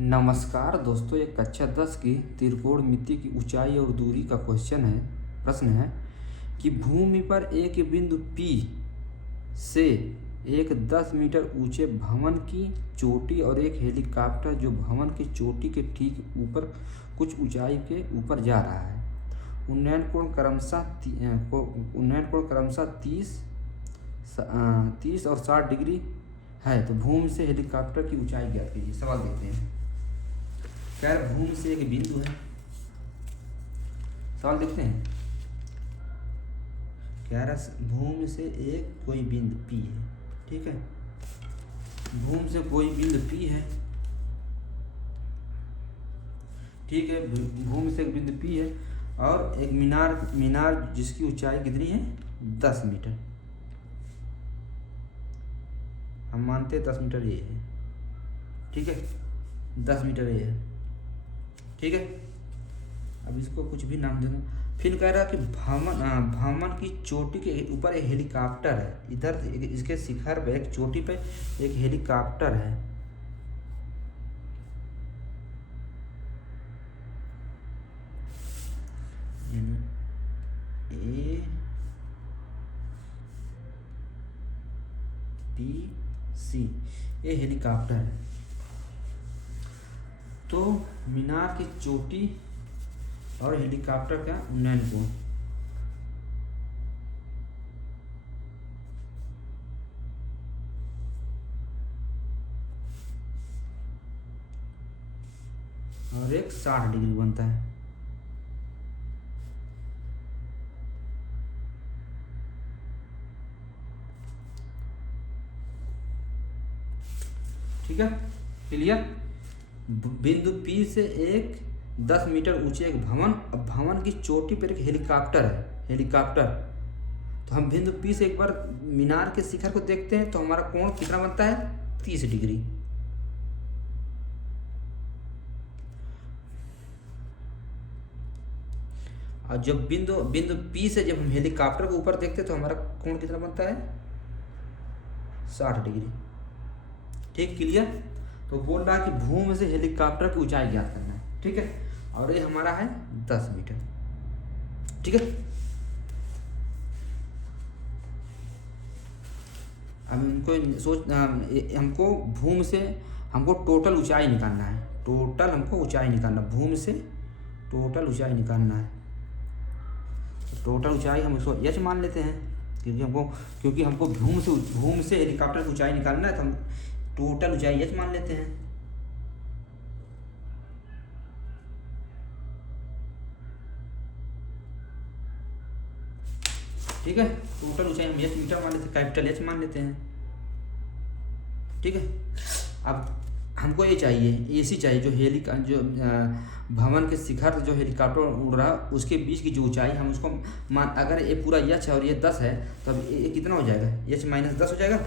नमस्कार दोस्तों, एक कक्षा 10 की त्रिकोणमिति की ऊंचाई और दूरी का प्रश्न है कि भूमि पर एक बिंदु P से एक 10 मीटर ऊंचे भवन की चोटी और एक हेलीकॉप्टर जो भवन की चोटी के ठीक ऊपर कुछ ऊंचाई के ऊपर जा रहा है। उन्नयन कोण क्रमशः 30 और 60 डिग्री है। तो भूमि से हेलीकॉप्टर की ऊंचाई ज्ञात कीजिए। सवाल देखते हैं। खैर, भूमि से एक बिंदु है। सवाल देखते हैं। कह रहा भूमि से एक कोई बिंदु P है, ठीक है। भूमि से कोई बिंदु P है, ठीक है। भूमि से एक बिंदु P है और एक मीनार जिसकी ऊंचाई कितनी है, 10 मीटर। हम मानते हैं 10 मीटर ये है, ठीक है। 10 मीटर ये है, ठीक है। अब इसको कुछ भी नाम देना। फिर कह रहा है कि भवन की चोटी के ऊपर एक हेलीकॉप्टर है। इधर इसके शिखर पे एक चोटी पे एक हेलीकॉप्टर है। ABC ये हेलीकॉप्टर है। तो मीनार की चोटी और हेलीकॉप्टर का उन्नयन कोण, और एक 60 डिग्री बनता है। ठीक है, क्लियर। बिंदु P से एक 10 मीटर ऊंचे एक भवन की चोटी पर एक हेलीकॉप्टर है, हेलीकॉप्टर। तो हम बिंदु P से एक बार मीनार के शिखर को देखते हैं। तो हमारा कोण कितना बनता है, 30 डिग्री। और जब बिंदु P से जब हम हेलीकॉप्टर को ऊपर देखते हैं तो हमारा कोण कितना बनता है, 60 डिग्री। ठीक, क्लियर। तो बोल रहा है कि भूमि से हेलीकॉप्टर की ऊंचाई ज्ञात करना है, ठीक है। और ये हमारा है 10 मीटर, ठीक है। अब हमको भूमि से हमको टोटल ऊंचाई निकालना है। भूमि से टोटल ऊंचाई निकालना है। टोटल ऊंचाई हम उसको h मान लेते हैं, क्योंकि हमको भूमि से हेलीकॉप्टर की ऊंचाई निकालना है। तो हम टोटल ऊंचाई h मान लेते हैं। ठीक है, टोटल ऊंचाई हम h मीटर मान लेते हैं, कैपिटल H मान लेते हैं, ठीक है। अब हमको ये चाहिए, AC चाहिए, जो भवन के शिखर जो हेलीकॉप्टर उड़ रहा है उसके बीच की जो ऊंचाई, हम उसको अगर ये पूरा h है और ये 10 है तो अब ये कितना हो जाएगा, h - 10 हो जाएगा।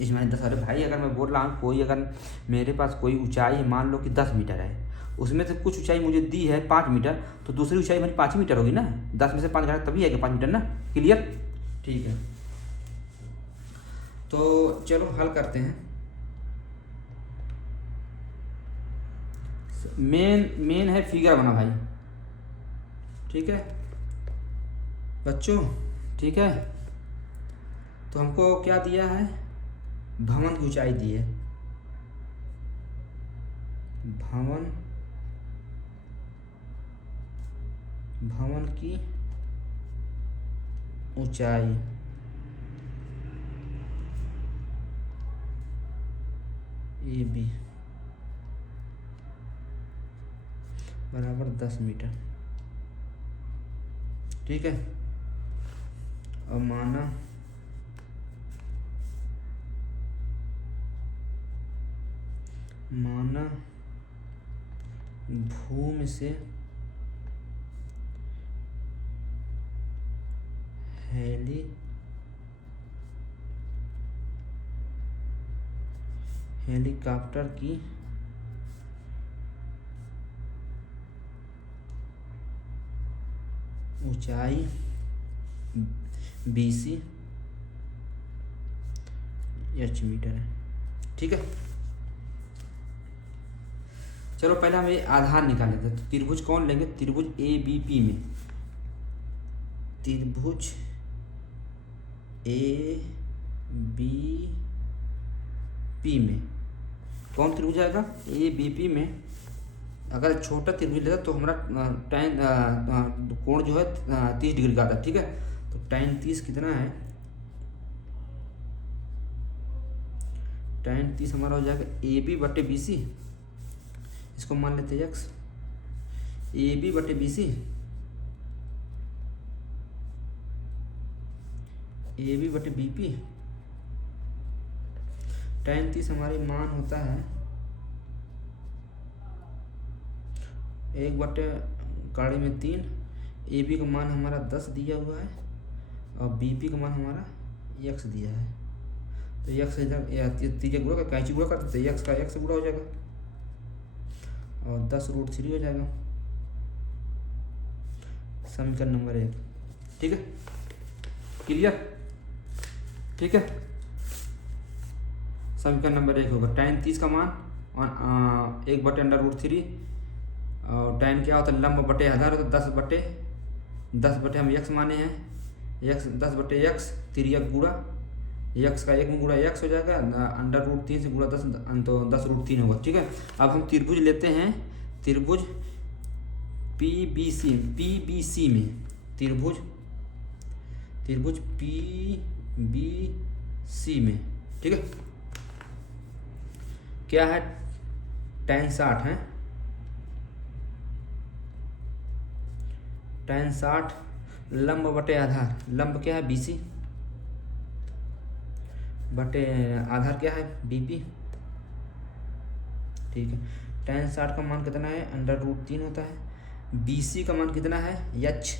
h - 10। अरे भाई, अगर मैं बोल रहा हूँ अगर मेरे पास कोई ऊंचाई मान लो कि 10 मीटर है, उसमें से कुछ ऊंचाई मुझे दी है 5 मीटर, तो दूसरी ऊंचाई मेरी 5 मीटर होगी ना। 10 में से 5 घटाए तभी आएगा 5 मीटर ना। क्लियर, ठीक है। तो चलो हल करते हैं। मेन है फिगर बना भाई, ठीक है बच्चों, ठीक है। तो हमको क्या दिया है, भवन की ऊंचाई दी है। भवन की ऊंचाई AB बराबर 10 मीटर, ठीक है। और माना भूमि से हेलीकॉप्टर की ऊंचाई BC एच मीटर है। ठीक है, चलो पहले हम ये आधार निकाल लेते हैं। तो त्रिभुज कौन लेंगे? त्रिभुज ए बी पी में, त्रिभुज ए बी पी में कौन त्रिभुज आएगा? ए बी पी में अगर छोटा त्रिभुज लेता तो हमारा tan कोण जो है 30 डिग्री का आता है। ठीक है, तो tan 30 कितना है? tan 30 हमारा हो जाएगा ए बी बटे बी सी, इसको मान लेते हैं एक्स, ए बी बटे बी सी, ए बी बटे बी पी। tan 30 हमारे मान होता है 1/3, ए बी का मान हमारा 10 दिया हुआ है और बी पी का मान हमारा x दिया है। तो x इधर तीजे गुणा का कैंची गुणा कर देते हैं, x का x गुणा हो जाएगा और 10√3 हो जाएगा, समीकरण नंबर 1। ठीक है, क्लियर? ठीक है, समीकरण नंबर 1 होगा tan 30 का मान और 1/√3 और tan क्या होता है? लंब बटे आधार, तो 10 बटे हम x माने हैं, x 10 बटे x, तिर्यक गुणा x का 1 में गुणा x हो जाएगा, √3 से गुणा 10 तो 10√3 होगा। ठीक है, अब हम त्रिभुज लेते हैं, त्रिभुज PBC में, त्रिभुज PBC में। ठीक है, क्या है? tan 60 है, tan 60 लंब बटे आधार, लंब क्या है? BC बटे आधार क्या है? BP। ठीक है, tan 60 का मान कितना है? √3 होता है। BC का मान कितना है? h,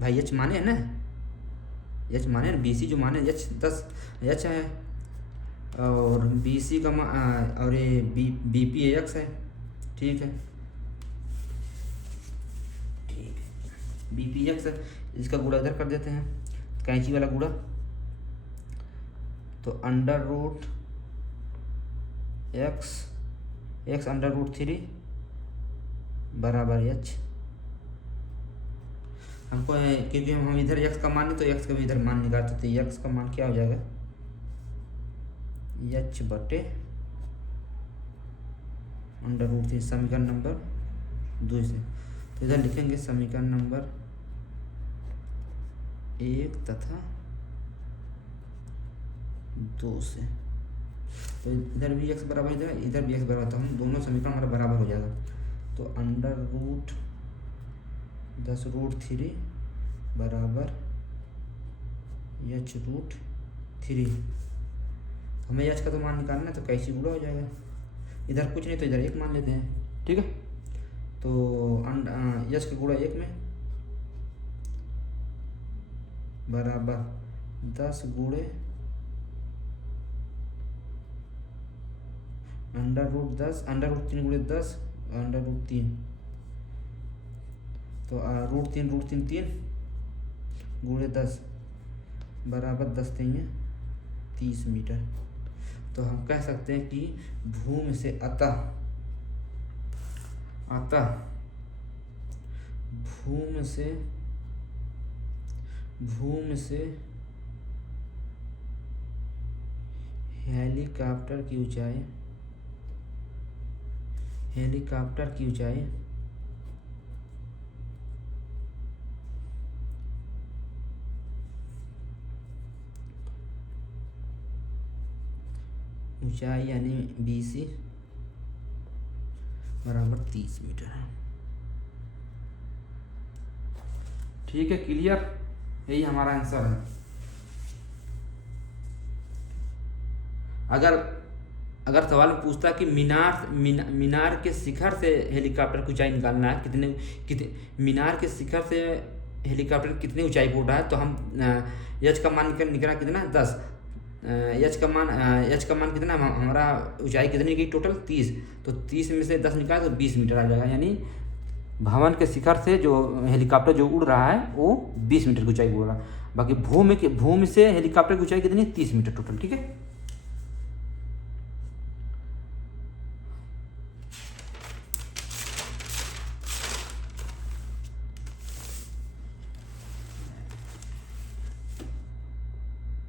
भाई h माने है ना, h माने ना, BC जो माने h 10 h है और BC का मान और ये BP x है। ठीक है, BPX है, इसका गुणा इधर कर देते हैं, कैंची वाला गुणा, तो x √3 बराबर h। हमको क्योंकि हम इधर x का मान है तो x का भी इधर मान निकालते, तो x का मान क्या हो जाएगा? h बटे √3, समीकरण नंबर 2 से। तो इधर लिखेंगे समीकरण नंबर 1 तथा 2 से। तो इधर भी x बराबर, इधर भी x बराबर, तो हम दोनों समीकरण हमारा बराबर हो जाएगा। तो √10√3 बराबर h√3। हमें h का तो मान निकालना है, तो कैसे गुणा हो जाएगा? इधर कुछ नहीं तो इधर 1 मान लेते हैं। ठीक है, तो h का गुणा 1 में बराबर 10 गुणे √10, √3 गुणे 10 √3, तो √3 3 गुणे 10 बराबर 10 3 30 मीटर। तो हम कह सकते हैं कि भूमि से अतः भूमि से हेलीकॉप्टर की ऊंचाई यानी BC बराबर 30 मीटर है। ठीक है, क्लियर? यही हमारा आंसर है। अगर सवाल पूछता कि मीनार के शिखर से हेलीकॉप्टर की ऊंचाई निकालना है, कितने मीनार के शिखर से हेलीकॉप्टर कितनी ऊंचाई पर उड़ा है, तो हम h का मान निकला कितना? 10। h का मान कितना? हमारा ऊंचाई कितनी की टोटल? 30। तो 30 में से 10 निकाले तो 20 मीटर आ जाएगा, यानी भवन के शिखर से जो हेलीकॉप्टर जो उड़ रहा है वो 20 मीटर की ऊंचाई उड़ रहा है। बाकी भूमि से हेलीकॉप्टर की ऊंचाई कितनी है, 30 मीटर टोटल। ठीक है।